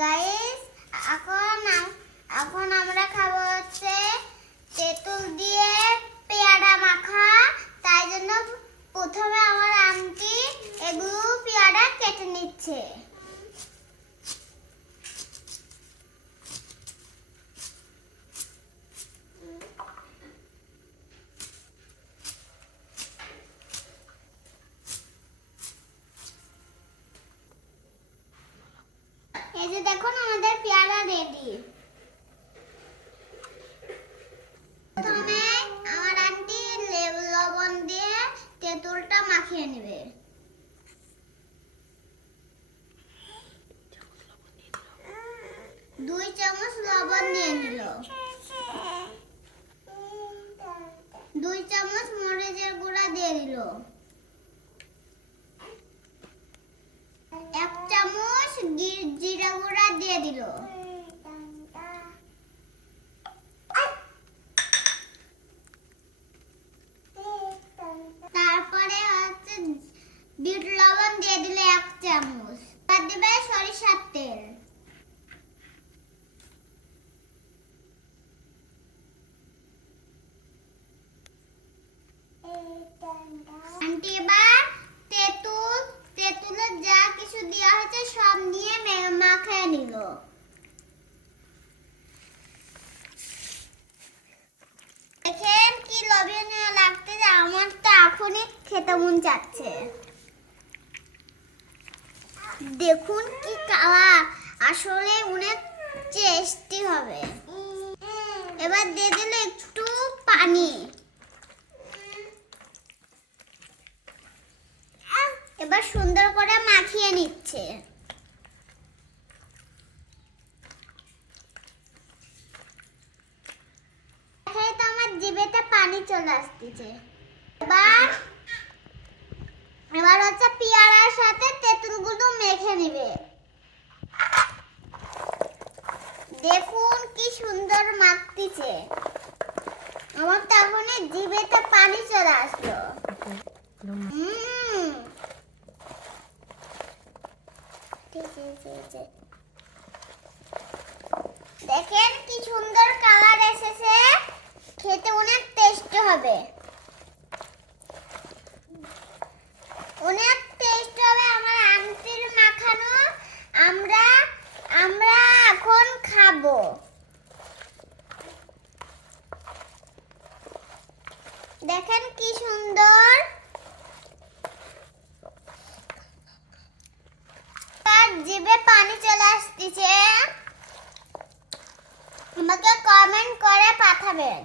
Guys, এখন আমরা খাবো হচ্ছে তেঁতুল দিয়ে পেয়ারা মাখা। তাই জন্য প্রথমে আমার আন্টি এগুলো পেয়ারা কেটে নিচ্ছে। এই যে দেখুন আমাদের পেয়ারা রেডি। প্রথমে আমার আন্টি লবণ দিয়ে তেঁতুলটা মাখিয়ে নেবে। দুই চামচ লবণ দিয়ে নিল। 2 চামচ মরিচের গুঁড়া দিয়ে দিল। 1 চামচ জিরা গুঁড়া দিয়ে দিল। তারপরে হচ্ছে বিট লবণ দিয়ে দিলে 1 চামচ। আর দিবে সরিষার তেল। আন্টি এবার তেঁতুলের যা কিছু দেওয়া হয়েছে সব নিয়ে মাখিয়ে নিল। দেখেন কি লোভনীয় লাগতেছে, আমার তো এখনই খেতে মন চাচ্ছে। দেখুন কি কালার, আসলে অনেক টেস্টি হবে। এবার দিয়ে দিল একটু পানি। এবার সুন্দর করে মাখিয়ে নিচ্ছে। দেখেই তো আমার জিভেতে পানি চলে আসতেছে। এবার হচ্ছে পেয়ারার সাথে তেঁতুলগুলো মেখে নিবে। দেখুন কি সুন্দর মাখতেছে, আমার তো এখনই জিভেতে পানি চলে আসলো। দেখেন কি সুন্দর কালার এসেছে, খেতে অনেক টেস্টি হবে। অনেক টেস্টি হবে আমার আন্টির মাখানো। আমরা এখন খাবো। দেখেন কি সুন্দর। জিভে পানি চলে আসতেছে। আমাকে কমেন্ট করে পাঠাবেন।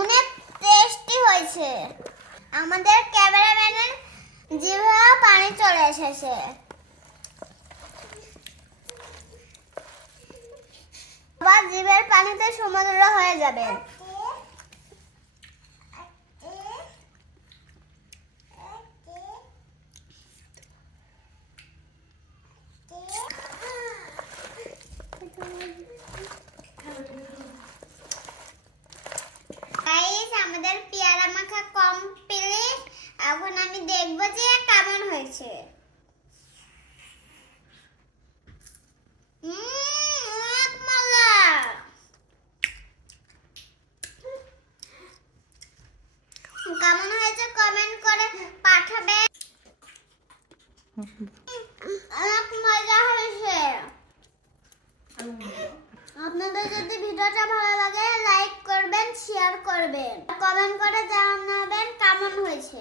অনেক টেস্টি হয়েছে। আমাদের ক্যামেরাম্যানের জিভে পানি চলে এসেছে। আবার জিভের পানিতে সমুদ্র হয়ে যাবে। আমাদের পেয়ারা মাখা কমপ্লিট। এখন আমি দেখবো যে কেমন হয়েছে। অনেক মজা। কেমন হয়েছে কমেন্ট করে পাঠাবেন। অনেক মজা হয়েছে। আপনাদের যদি ভিডিওটা ভালো লাগে লাইক করবেন, শেয়ার করবেন, কমেন্ট করে জানাবেন কেমন হয়েছে।